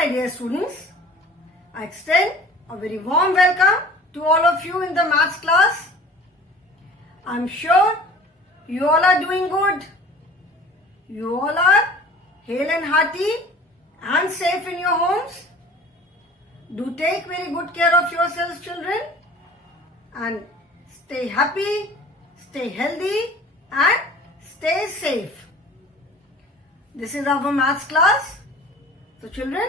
my dear students. I extend a very warm welcome to all of you in the maths class. I'm sure you all are doing good. You all are hale and hearty and safe in your homes. Do take very good care of yourselves, children, and stay happy, stay healthy and stay safe. This is our maths class. So children,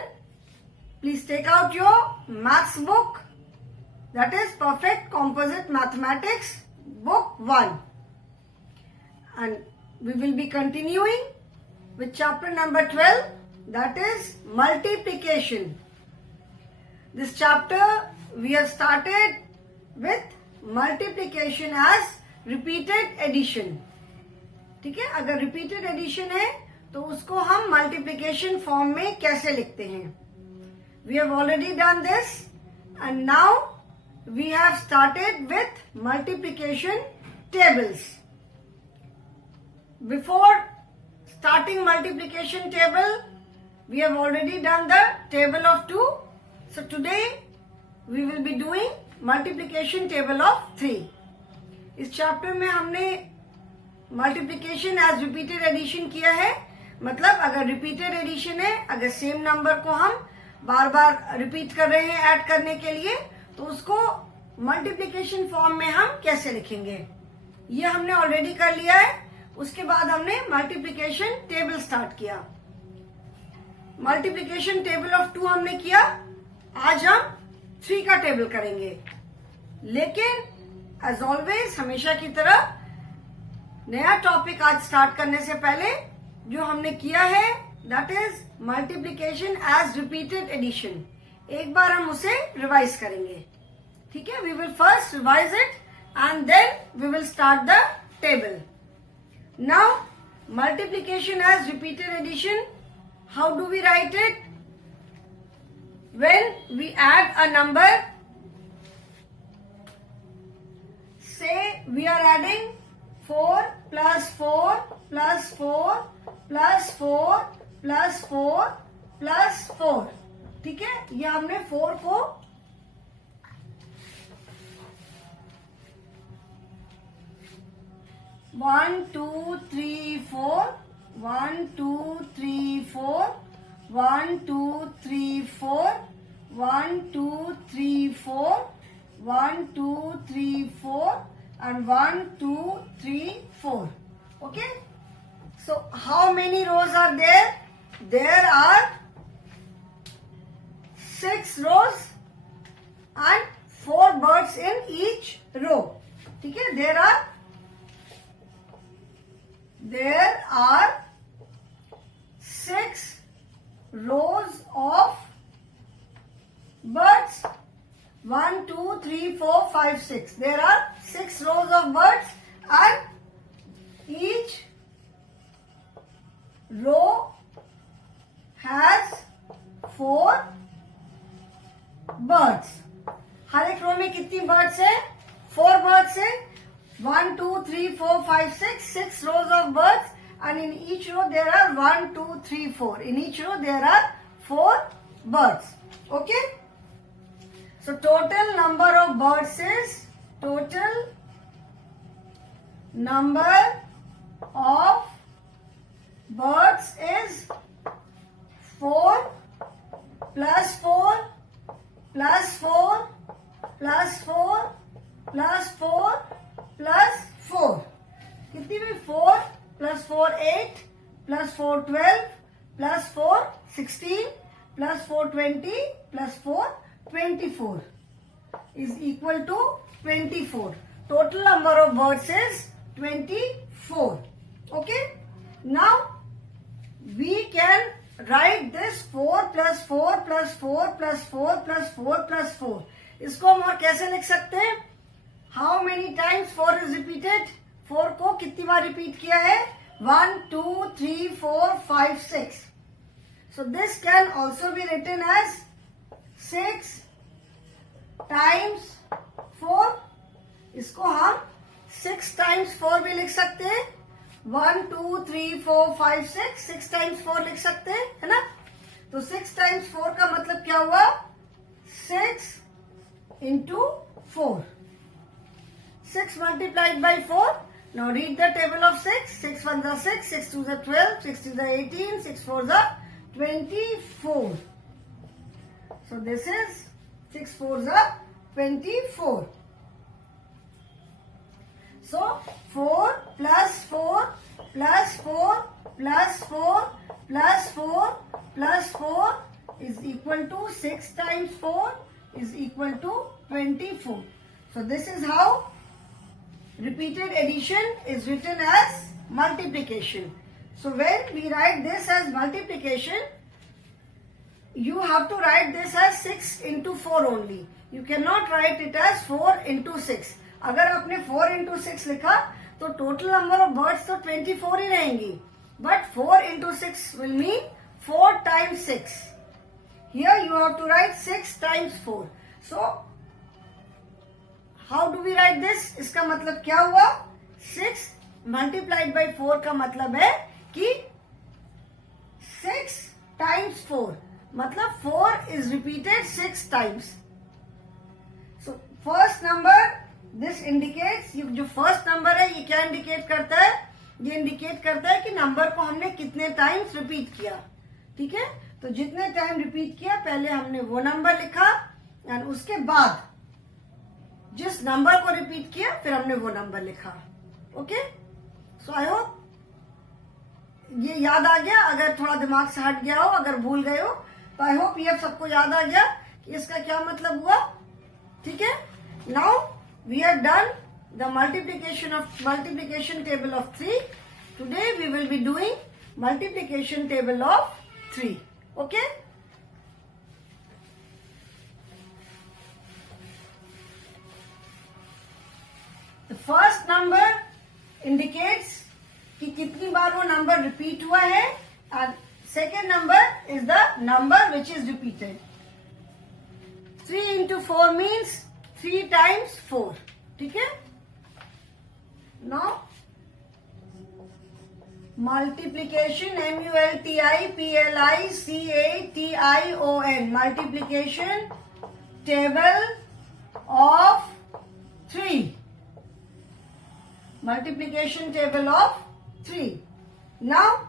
please take out your maths book, that is Perfect Composite Mathematics book 1, and we will be continuing with chapter number 12, that is multiplication. This chapter we have started with multiplication as repeated addition. ठीक है, अगर repeated addition है तो उसको हम multiplication form में कैसे लिखते हैं. We have already done this and now we have started with multiplication tables. Before starting multiplication table we have already done the table of 2. So today we will be doing multiplication table of 3. इस chapter में हमने multiplication as repeated addition किया है. मतलब अगर repeated addition है, अगर same number को हम बार बार रिपीट कर रहे हैं ऐड करने के लिए, तो उसको मल्टीप्लिकेशन फॉर्म में हम कैसे लिखेंगे, ये हमने ऑलरेडी कर लिया है. उसके बाद हमने मल्टीप्लिकेशन टेबल स्टार्ट किया. मल्टीप्लिकेशन टेबल ऑफ 2 हमने किया. आज हम 3 का टेबल करेंगे. लेकिन एज ऑलवेज, हमेशा की तरह, नया टॉपिक आज स्टार्ट करने से पहले जो हमने किया है that is multiplication as repeated addition, एक बार हम उसे रिवाइज करेंगे. ठीक है, we will first revise it and then we will start the table. Now multiplication as repeated addition, how do we write it? When we add a number, say we are adding 4 plus 4 plus 4 plus 4 plus 4 plus 4. ठीक है, ये हमने 4 को one two three four 1 2 3 4 1 2 3 4 1 2 3 4 1 2 3 4 and 1 2 3 4. Okay, so how many rows are there? There are 6 rows and 4 birds in each row. ठीक है, there are 6 rows of birds. 1 2 3 4 5 6. There are 6 rows of birds and each row has 4 birds. हर एक रो में कितनी birds है? 4 birds है. 1 2 3 4 5 6 rows of birds and in each row there are 1 2 3 4. In each row there are 4 birds. Okay. So total number of birds is, total number of birds is 4 plus 4 plus 4 plus 4 plus 4 plus 4. कितनी भी? 4 plus 4 8 plus 4 12 plus 4 16 plus 4 20 plus 4 24 is equal to 24. Total number of birds is 24. Okay. Now we can write this 4 plus 4 plus 4 plus 4 plus 4 plus 4. इसको हम और कैसे लिख सकते हैं? How many times 4 is repeated? 4 को कितनी बार रिपीट किया है? 1 2 3 4 5 6. So this can also be written as 6 times 4. इसको हम 6 times 4 भी लिख सकते हैं. 1 2 3 4 5 6 6 times 4 लिख सकते हैं, है ना. तो 6 टाइम्स 4 का मतलब क्या हुआ? 6 into 4. 6 multiplied by 4. Now read the table of 6. 6 1 is 6, 6 2 is 12, 6 3 is 18, 6 4 is 24. So this is 6 4 is 24. So 4 plus 4 plus 4 plus 4 plus 4 plus 4 is equal to 6 times 4 is equal to 24. So this is how repeated addition is written as multiplication. So when we write this as multiplication, you have to write this as 6 into 4 only. You cannot write it as 4 into 6. अगर आपने 4 into 6 लिखा तो total number of birds तो 24 ही रहेंगी. But 4 into 6 will mean 4 times 6. Here you have to write 6 times 4. So how do we write this? इसका मतलब क्या हुआ? 6 multiplied by 4 का मतलब है कि 6 times 4. मतलब 4 is repeated 6 times. So first number, this indicates, ये जो first number है ये क्या indicate करता है? ये indicate करता है कि नंबर को हमने कितने टाइम्स रिपीट किया. ठीक है, तो जितने टाइम रिपीट किया पहले हमने वो नंबर लिखा और उसके बाद जिस नंबर को रिपीट किया फिर हमने वो नंबर लिखा. ओके, सो आई होप ये याद आ गया. अगर थोड़ा दिमाग से हट गया हो, अगर भूल गए हो, तो आई होप ये सबको याद आ गया कि इसका क्या मतलब हुआ. ठीक है, now we have done the multiplication table of 3. Today we will be doing multiplication table of 3. Okay, the first number indicates कि कितनी बार वो नंबर रिपीट हुआ है, और second number is the number which is repeated. 3 into 4 means 3 times 4. ठीक है, नाउ multiplication, multiplication, multiplication table of 3. Multiplication table of 3. Now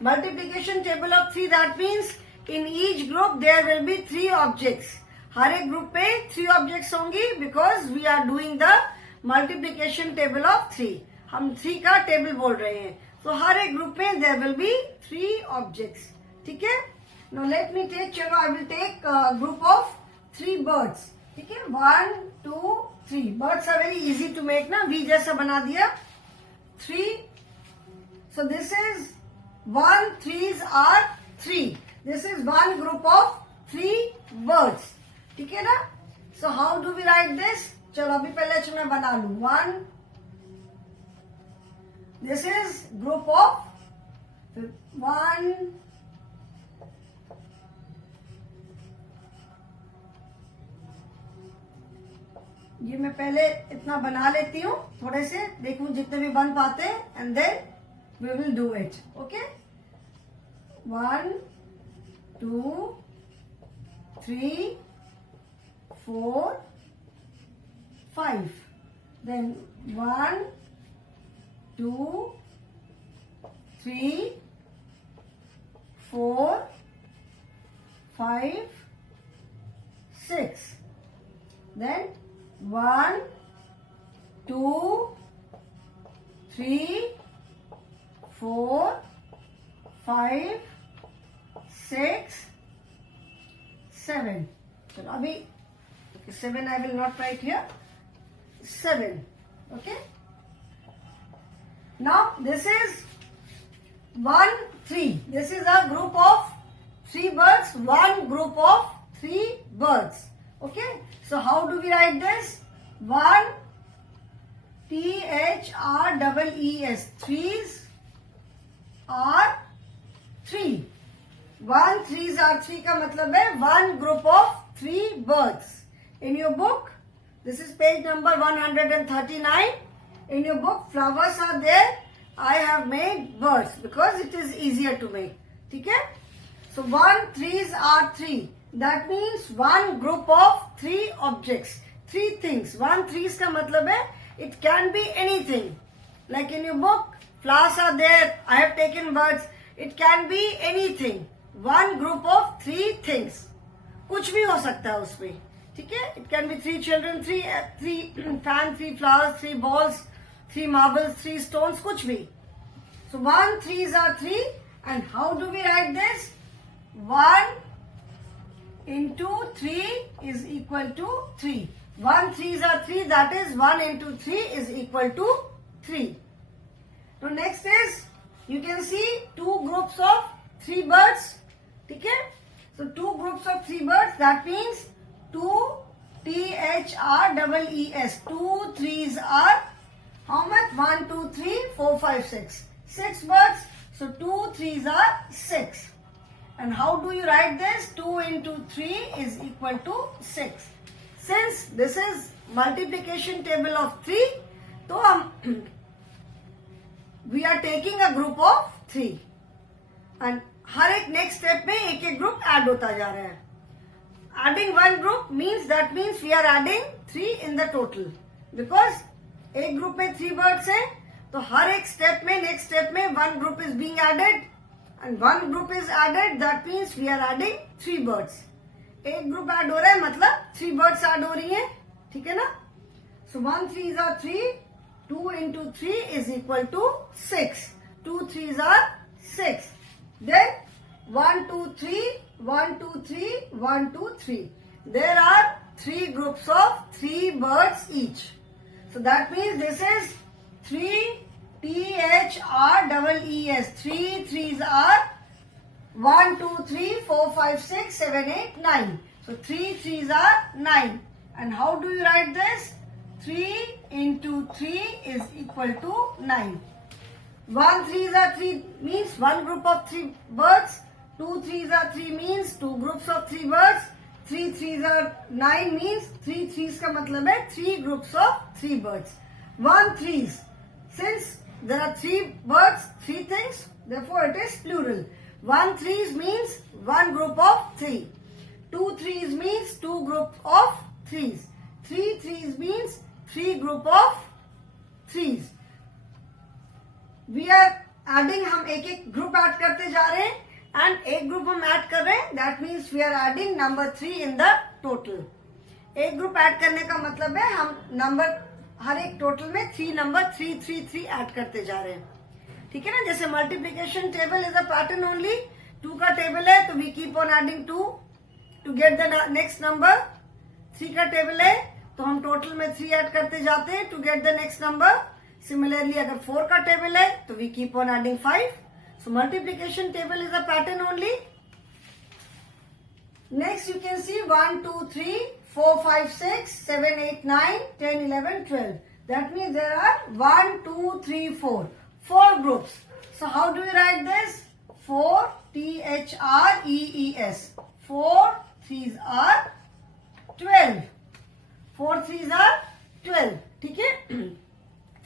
multiplication table of 3, that means in each group there will be 3 objects. हर एक group पे 3 objects होंगी, because we are doing the multiplication table of 3. हम 3 का table बोल रहे हैं. तो हर एक ग्रुप में देयर विल बी 3 ऑब्जेक्ट्स. ठीक है, नाउ लेट मी टेक, चलो I will take group of 3 birds. ठीक है, 1 2 3. Birds are very easy to make ना, वी जैसा बना दिया. 3, so this is 1 3s are 3. This is one group of 3 birds. ठीक है ना. So how do we write this? चलो अभी पहले मैं बना लू. 1, दिस इज ग्रुप ऑफ 1, ये मैं पहले इतना बना लेती हूँ, थोड़े से देखूं जितने भी बन पाते हैं, and then we will do it. Okay, 1 2 3 4 5. Then 1 2 3 4 5 6. Then 1 2 3 4 5 6 7. चलो अभी 7 I will not write here. 7. Okay. Now this is 1 3. This is a group of 3 birds. One group of 3 birds. Okay. So how do we write this? 1 THREES. 3s are 3. 1 3s are 3 का मतलब है one group of 3 birds. In your book, this is page number 139. In your book, flowers are there. I have made birds because it is easier to make. ठीक है? So 1 3s are 3. That means one group of 3 objects, 3 things. 1 3s का मतलब है it can be anything. Like in your book, flowers are there. I have taken birds. It can be anything. One group of 3 things. कुछ भी हो सकता है उसमें. ठीक है? It can be 3 children, 3 fan, 3 flowers, 3 balls, 3 marbles, 3 stones. कुछ भी. So 1 3s are 3. And how do we write this? 1 into 3 is equal to 3. 1 3s are 3. That is 1 into 3 is equal to 3. Now next is, you can see 2 groups of 3 birds. Okay? So 2 groups of 3 birds. That means 2 THREES. 2 3s are how much? 1 2 3 4 5 6. 6 birds. So 2 3s are 6. And how do you write this? 2 into 3 is equal to 6. Since this is multiplication table of 3, so we are taking a group of 3. And हर एक next step में एक एक group add होता जा रहा है. Adding one group means we are adding 3 in the total. Because एक group में 3 birds हैं, तो हर एक step में next step में one group is being added. And one group is added, that means we are adding 3 birds. एक group add हो रहा है मतलब 3 birds add हो रही हैं. ठीक है ना? So 1 3s are 3. 2 into 3 is equal to 6. 2 3s are 6. Then 1 2 3, 1 2 3, 1 2 3. There are 3 groups of 3 birds each. So that means this is 3 THREES. 3 3s are 1 2 3 4 5 6 7 8 9. So 3 3s are 9. And how do you write this? 3 into 3 is equal to 9. 1 3s are 3 means one group of 3 birds. 2 3s are 3 means 2 groups of 3 birds. 3 3s are 9 means 3 3s का मतलब है 3 groups of 3 birds. 1 3s. Since there are 3 birds, 3 things, therefore it is plural. 1 3s means one group of 3. 2 3s means 2 group of 3s. 3 3s means 3 group of 3s. We are adding, हम एक एक group add करते जा रहे हैं and एक group हम add कर रहे हैं. That means we are adding number 3 in the total. एक group add करने का मतलब है हम number हर एक टोटल में 3 नंबर 3 3 3 ऐड करते जा रहे हैं. ठीक है ना? जैसे multiplication table is a pattern only. 2 का टेबल है तो we keep on adding 2 to get the next number. 3 का टेबल है तो हम टोटल में 3 ऐड करते जाते हैं to get the next number. Similarly अगर 4 का टेबल है तो we keep on adding 5. So multiplication table is a pattern only. Next you can see 1 2 3 4 5 6 7 8 9 10 11 12. That means there are 1 2 3 4. 4 groups. So how do we write this? 4 THREES. 4 3s are 12. 4 3s are 12. ठीक है?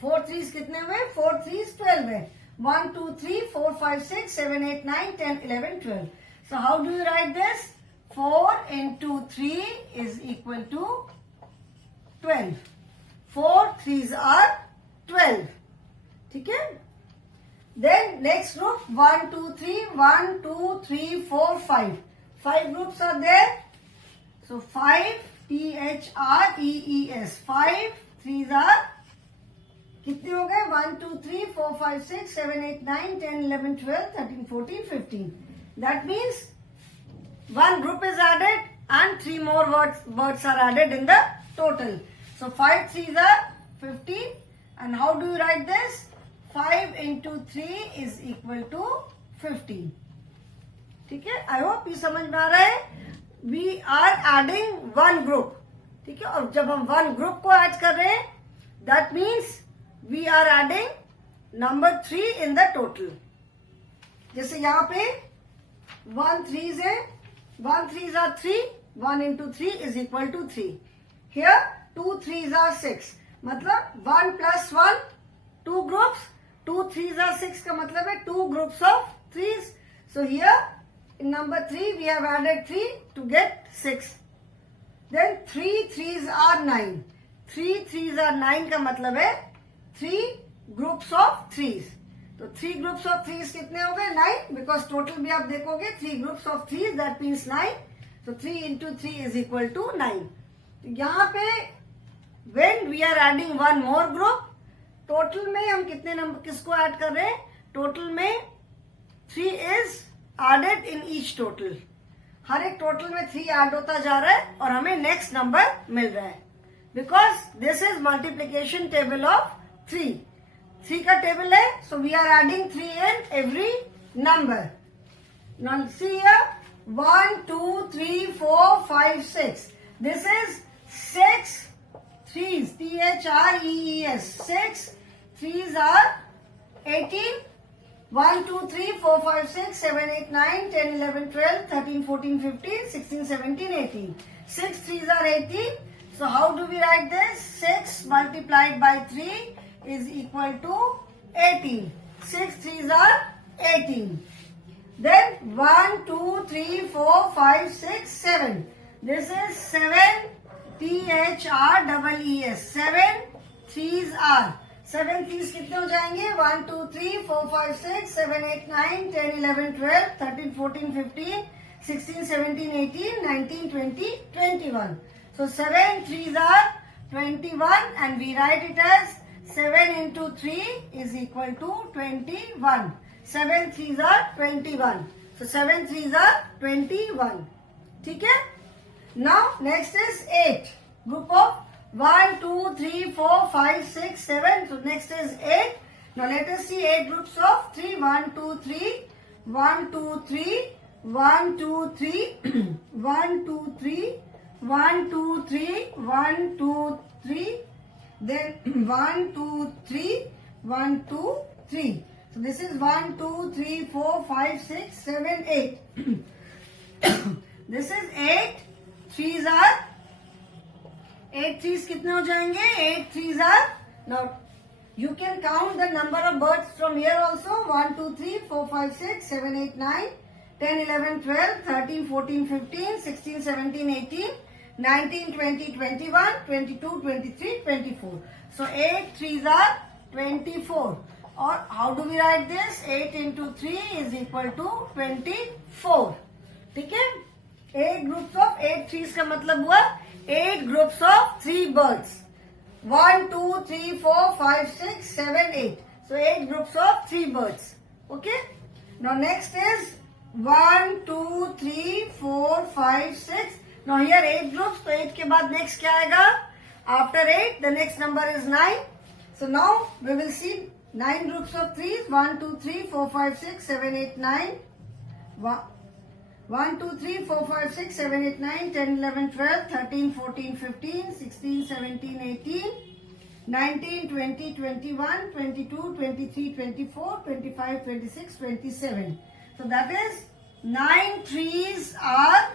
4 3s कितने हुए? 4 3s 12 है. 1 2 3 4 5 6 7 8 9 10 11 12. So how do you write this? 4 into 3 is equal to 12. 4 3s are 12. ठीक है? Then next group 1 2 3 1 2 3 4 5. 5 groups are there. So 5 THREES. 5 3s are कितने हो गए? 1 2 3 4 5 6 7 8 9 10 11 12 13 14 15. That means one group is added and 3 more birds are added in the total. So 5 3s are 15. And how do you write this? 5 into 3 is equal to 15. ठीक है? I hope ये समझ में आ रहा है. We are adding one group. ठीक है? और जब हम one group को add कर रहे हैं, that means we are adding number 3 in the total. जैसे यहाँ पे 1 3s है. 1 3s are 3. 1 into 3 is equal to 3. Here 2 3s are 6. मतलब 1 plus 1 2 groups. 2 3s are 6 का मतलब है 2 groups of 3s. So here In number 3, we have added 3 to get 6. Then 3 3s are 9. 3 3s are 9 का मतलब है 3 groups of 3s. तो 3 groups of 3s कितने हो गए? 9. Because total भी आप देखोगे 3 groups of 3s, that means 9. So 3 into 3 is equal to 9. तो यहाँ पे when we are adding one more group, total में हम कितने नंबर किसको ऐड कर रहे हैं? टोटल में 3 is added in each total. हर एक टोटल में 3 ऐड होता जा रहा है और हमें नेक्स्ट नंबर मिल रहा है. Because this is multiplication table of 3. 3 का टेबल है, so we are adding 3 in every number. Now see here 1 2 3 4 5 6. This is 6 3s. THREES. 6 3s are 18. 1 2 3 4 5 6 7 8 9 10 11 12 13 14 15 16 17 18. 6 3s are 18. So how do we write this? 6 multiplied by 3 is equal to 18. 6 3s are 18. Then 1 2 3 4 5 6 7. This is 7 THREES. 7 3s are. 7 3s कितने हो जाएंगे? 1 2 3 4 5 6 7 8 9 10 11 12 13 14 15 16 17 18 19 20 21. So 7 3s are 21 and we write it as 7 into 3 is equal to 21. 7 3s are 21. So 7 3s are 21. ठीक है? Now next is 8. Group of 1 2 3 4 5 6 7. So next is 8. Now let us see 8 groups of 3. 1 2 3 1 2 3 1 2 3 1 2 3 1 2 3 1 2 3. Then 1 2 3 1 2 3. So this is 1 2 3 4 5 6 7 8. This is 8. 3s are 8 3s कितने हो जाएंगे? 8 3s are. Now you can count the number of birds from here also. 1 2 3 4 5 6 7 8 9 10 11 12 13 14 15 16 17 18 19 20 21 22 23 24. So 8 3s are 24. Or how do we write this? 8 into 3 is equal to 24. ठीक है? 8 groups of 8 3s का मतलब हुआ 8 groups of 3 birds. 1 2 3 4 5 6 7 8. So 8 groups of 3 birds. Okay? Now next is 1 2 3 4 5 6. Now here 8 groups. So 8 के बाद next क्या आएगा? After 8 the next number is 9. So now we will see 9 groups of 3s. 1 2 3 4 5 6 7 8 9. 1 2 3 4 5 6 7 8 9 10 11 12 13 14 15 16 17 18 19 20 21 22 23 24 25 26 27. So that is 9 3s are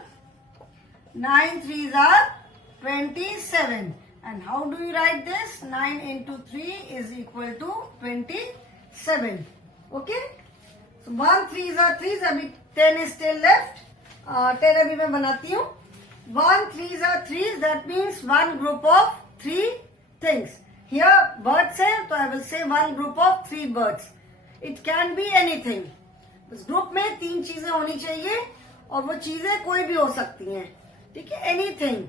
27. And how do you write this? 9 into 3 is equal to 27. Okay? So 1 3s are 3s. अभी 10 is still left. 10 अभी मैं बनाती हूँ. 1 3s are 3s. That means one group of 3 things. Here birds है, तो I will say one group of 3 birds. It can be anything. उस group में 3 चीजें होनी चाहिए और वो चीजें कोई भी हो सकती हैं. ठीक है? Anything.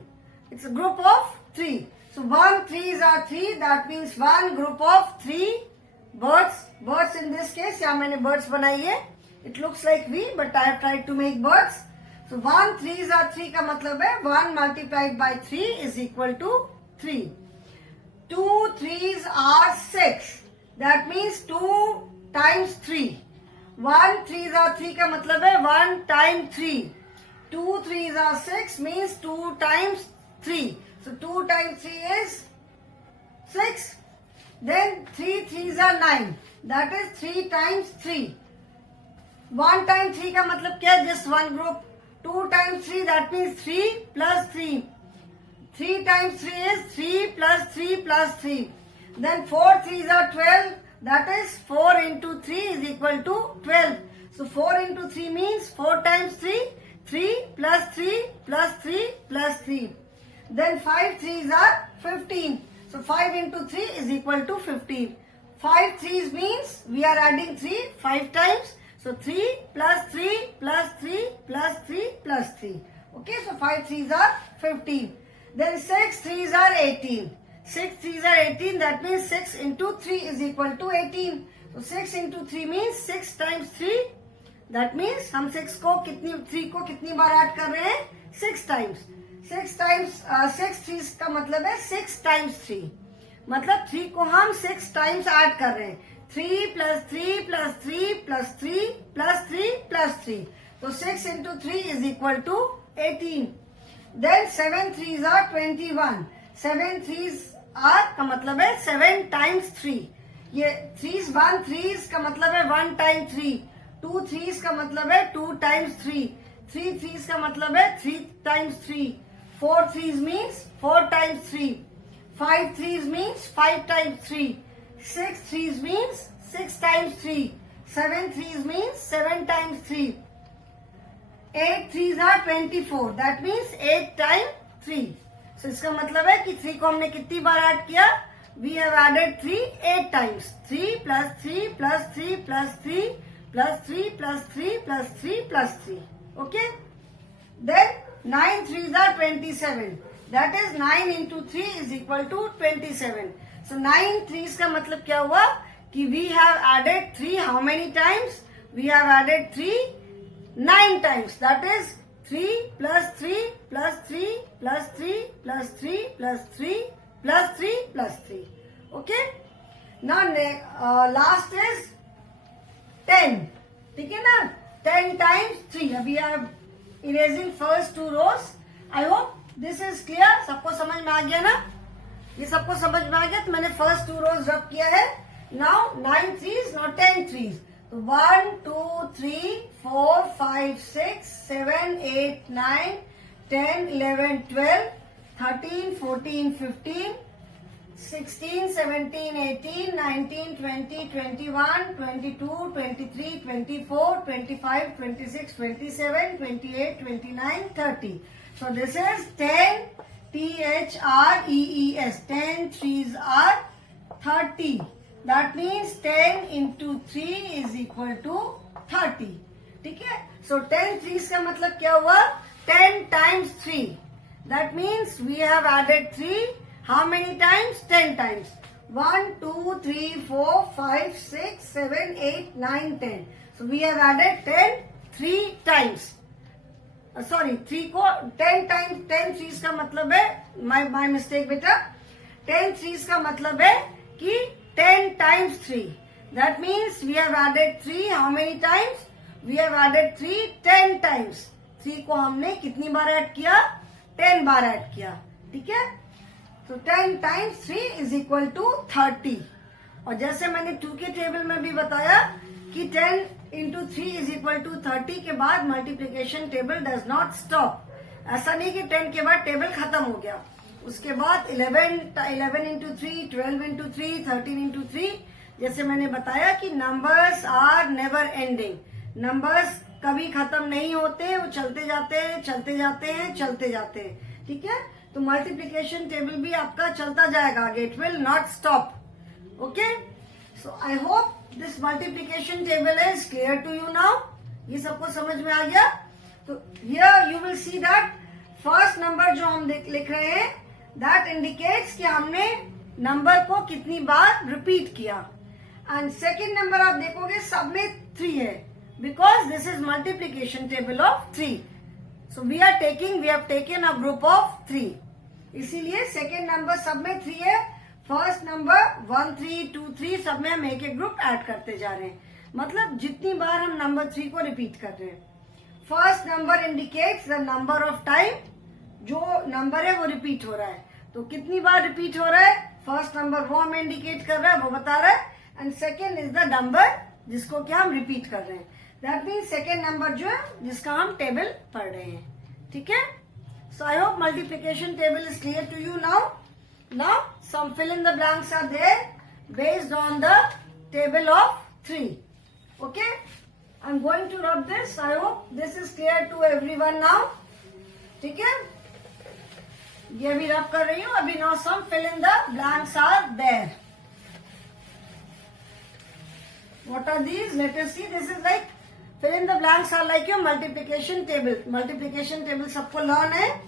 It's a group of 3. So 1 3s are 3. That means one group of 3 birds. Birds in this case, यहाँ मैंने birds बनाई है. It looks like V, but I have tried to make birds. So 1 3s are 3 का मतलब है 1 multiplied by 3 is equal to 3. 2 3s are 6. That means 2 times 3. 1 3s are 3 का मतलब है 1 times 3. 2 3s are 6 means 2 times 3. So 2 times 3 is 6. Then 3 3s are 9. That is 3 times 3. 1 times 3 का मतलब क्या है? Just one group. 2 times 3 that means 3 plus 3. 3 times 3 is 3 plus 3 plus 3. Then 4 3s are 12. That is 4 into 3 is equal to 12. So 4 into 3 means 4 times 3, 3 plus 3 plus 3 plus 3. Then 5 3s are 15. So 5 into 3 is equal to 15. 5 3s means we are adding 3 5 times. So 3 plus 3 plus 3 plus 3 plus 3. Okay, so 5 3s are 15. Then 6 3s are 18. 6 3s are 18. That means 6 into 3 is equal to 18. So 6 into 3 means 6 times 3. That means हम 6 को कितनी बार add कर रहे हैं? 6 times. 6 times 6 3 का मतलब है 6 times 3. मतलब 3 को हम 6 times ऐड कर रहे हैं. 3 plus 3 plus 3 plus 3 plus 3 plus 3. तो 6 into 3 is equal to 18. Then 7 3s are 21. 7 3s are का मतलब है 7 times 3. ये 3s 1 3s का मतलब है 1 times 3. 2 3s का मतलब है 2 times 3. 3 3s का मतलब है 3 times 3. 4 3s means 4 times 3. 5 3s means 5 times 3. 6 3s means 6 times 3. 7 3s means 7 times 3. 8 3s are 24. That means 8 times 3. So इसका मतलब है कि 3 को हमने कितनी बार ऐड किया? We have added 3 8 times. 3 plus 3 plus 3 plus 3 plus 3 plus 3 plus 3 plus 3. Okay? Then 9 3s are 27. That is 9 into 3 is equal to 27. So 9 3s का मतलब क्या हुआ? कि we have added 3 how many times? We have added 3 9 times. That is 3 plus 3 plus 3 plus 3 plus 3 plus 3 plus 3 plus 3. Okay? Now last is 10. ठीक है ना? 10 times 3. अभी आप erasing first 2 rows. I hope this is clear. सबको समझ में आ गया ना? ये सबको समझ में आ गया तो मैंने first 2 rows रब किया है. Now 9 3s, now 10 3s. So 1 2 3 4 5 6 7 8 9 10 11 12 13 14 15 16 17 18 19 20 21 22 23 24 25 26 27 28 29 30. So this is 10 THREES. 10 3s are 30. That means 10 into 3 is equal to 30. ठीक है? So 10 3s का मतलब क्या हुआ? 10 times 3. That means we have added 3. How many times? 10 times. 1, 2, 3, 4, 5, 6, 7, 8, 9, 10. So we have added 10 3 times. Sorry, 3 को 10 times 10 3s का मतलब है my mistake बेटा. 10 3s का मतलब है कि 10 times 3. That means we have added 3 how many times? We have added 3 10 times. 3 को हमने कितनी बार ऐड किया? 10 बार ऐड किया. ठीक है? तो 10 times 3 is equal to 30. और जैसे मैंने 2 के टेबल में भी बताया कि 10 into 3 is equal to 30 के बाद multiplication table does not stop. ऐसा नहीं कि 10 के बाद टेबल खत्म हो गया. उसके बाद 11 into 3, 12 into 3, 13 into 3. जैसे मैंने बताया कि numbers are never ending. Numbers कभी खत्म नहीं होते, वो चलते जाते हैं चलते जाते हैं चलते जाते हैं. ठीक है? तो मल्टीप्लिकेशन टेबल भी आपका चलता जाएगा आगे. It will not stop. Okay? So I hope this multiplication table is clear to you now. ये सबको समझ में आ गया? तो here you will see that first number जो हम लिख रहे हैं दैट इंडिकेट्स कि हमने नंबर को कितनी बार रिपीट किया. एंड सेकेंड नंबर आप देखोगे सब में 3 है because this is multiplication table of 3. So we have taken a group of 3. इसीलिए सेकेंड नंबर सब में 3 है. फर्स्ट नंबर 1 3 2 3 सब में हम एक ग्रुप ऐड करते जा रहे हैं. मतलब जितनी बार हम नंबर 3 को रिपीट कर रहे हैं. First number indicates the number of time. जो नंबर है वो रिपीट हो रहा है. तो कितनी बार रिपीट हो रहा है? फर्स्ट नंबर वो हमें इंडिकेट कर रहा है, वो बता रहा है. And second is the number जिसको क्या हम रिपीट कर रहे हैं. दैट मीन्स सेकेंड नंबर जो है जिसका हम टेबल पढ़ रहे हैं. ठीक है? So I hope multiplication table is clear to you now. Now some fill in the blanks are there based on the table of 3. Okay? I'm going to rub this. I hope this is clear to everyone now. ठीक है, ये भी रब कर रही हूँ अभी. now some fill in the blanks are there. What are these? Let us see. This is like fill in the blanks are like your multiplication table. Multiplication table सबको learn है.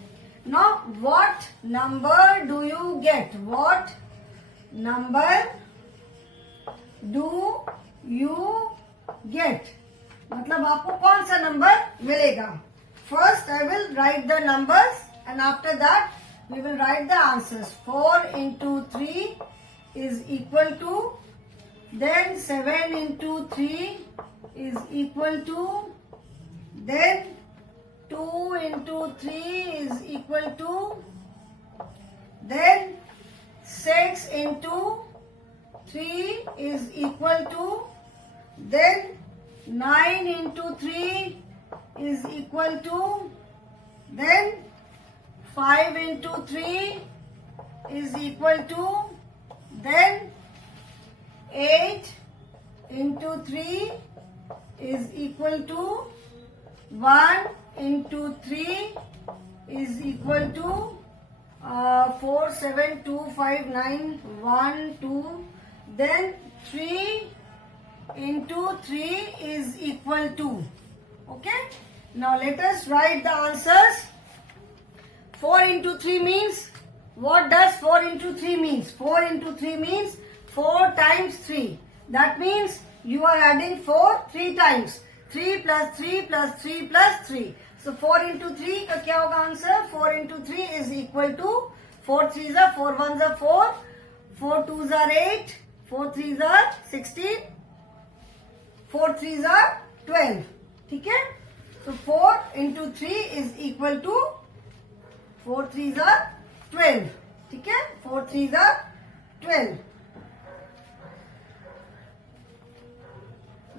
Now what number do you get? What number do you get? मतलब आपको कौन सा number मिलेगा. First I will write the numbers and after that we will write the answers. 4 into 3 is equal to, then 7 into 3 is equal to, then 2 into 3 is equal to, then 6 into 3 is equal to, then 9 into 3 is equal to, then 5 into 3 is equal to, then 8 into 3 is equal to, 1 into 3 is equal to 4, 7, 2, 5, 9, 1, 2, then 3 into 3 is equal to. Okay, now let us write the answers. 4 into 3 means, what does 4 into 3 means? 4 into 3 means 4 times 3. That means you are adding 4 3 times. 3 plus 3 plus 3 plus 3. So 4 into 3 का क्या होगा answer? 4 into 3 is equal to 4 3s are 4 1s are 4, 4 2s are 8, 4 3s are 16, 4 3s are 12. ठीक है? So 4 into 3 is equal to 4 3s are 12. ठीक है? 4 3s are 12.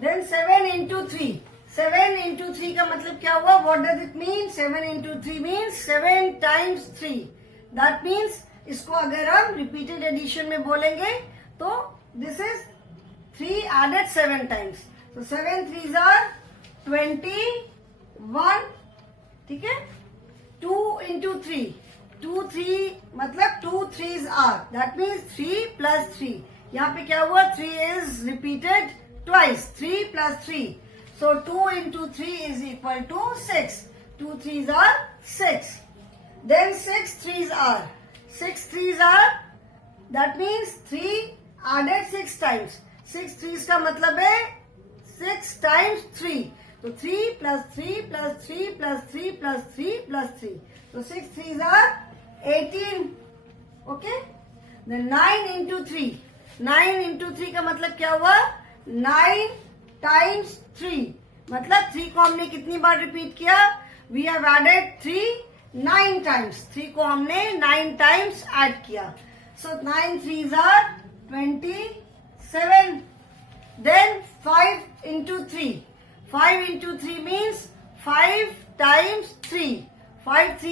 Then 7 into 3. 7 into 3 का मतलब क्या हुआ? What does it mean? 7 into 3 means 7 times 3. That means इसको अगर हम repeated addition में बोलेंगे तो this is 3 added 7 times. So 7 3s are 21. ठीक है? 2 into 3. 2 3 मतलब 2 3s are. That means 3 plus 3. यहाँ पे क्या हुआ? 3 is repeated twice. 3 plus 3. So 2 into 3 is equal to 6. 2 3s are 6. Then 6 3s are. 6 3s are. That means 3 added 6 times. 6 3s का मतलब है 6 times 3. So 3 plus 3 plus 3 plus 3 plus 3 plus 3. So 6 3s are 18. Okay. Then 9 into 3. 9 into 3 का मतलब क्या हुआ? 9 times 3. मतलब 3 को हमने कितनी बार रिपीट किया? We have added 3 9 times. 3 को हमने 9 times add किया. So 9 3s are 27. Then 5 into 3. 5 into 3 means 5 times 3. 5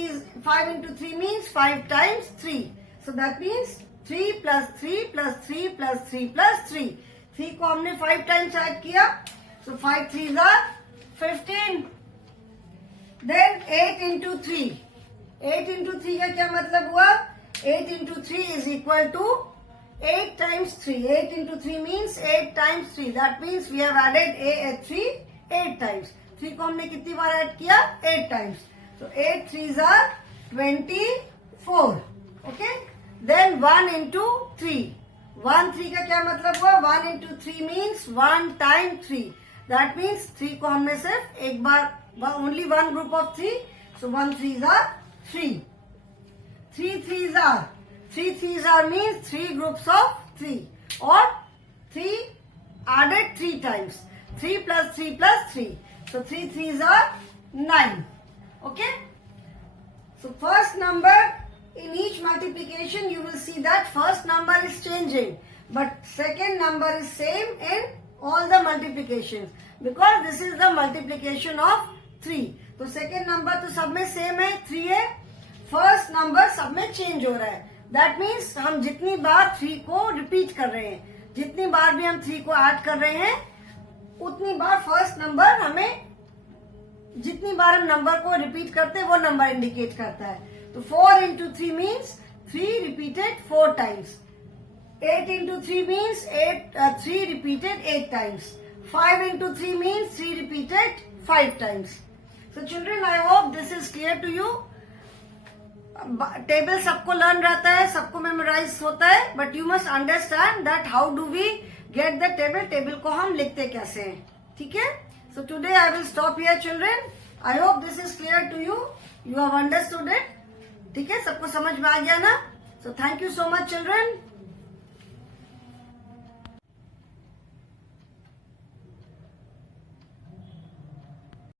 into 3 means 5 times 3. So that means 3 plus 3 plus 3 plus 3 plus 3. 3 को हमने 5 times add किया. So 5 3s are 15. Then 8 into 3. 8 into 3 का क्या मतलब हुआ? 8 into 3 is equal to 8 times 3. 8 into 3 means 8 times 3. That means we have added 3 8 times. 3 को हमने कितनी बार ऐड किया? 8 times. So 8 3s are 24. Okay. Then 1 into 3. 1 3 का क्या मतलब हुआ? 1 into 3 means 1 time 3. That means 3 को हमने सिर्फ एक बार, only one group of 3. So 1 3s are 3. 3 3s are. 3 3s are means 3 groups of 3. Or 3 added 3 times. 3 plus 3 plus 3. So 3 3s are 9. Okay. So first number in each multiplication you will see that first number is changing. But second number is same in all the multiplications. Because this is the multiplication of 3. तो second number तो सब में same है 3 है. First number सब में change हो रहा है. That means हम जितनी बार 3 को repeat कर रहे हैं, जितनी बार भी हम 3 को add कर रहे हैं, उतनी बार फर्स्ट नंबर हमें, जितनी बार हम नंबर को रिपीट करते हैं वो नंबर इंडिकेट करता है। तो 4 into 3 means 3 repeated 4 times. 8 into 3 means 3 repeated 8 times. 5 into 3 means 3 repeated 5 times. So children, I hope this is clear to you. Table सबको लर्न रहता है, सबको मेमोराइज होता है, but you must understand that how do we get the table, table को हम लिखते कैसे हैं, ठीक है। So today I will stop here children. I hope this is clear to you, you have understood it, ठीक है, सबको समझ में आ गया ना। So thank you so much children.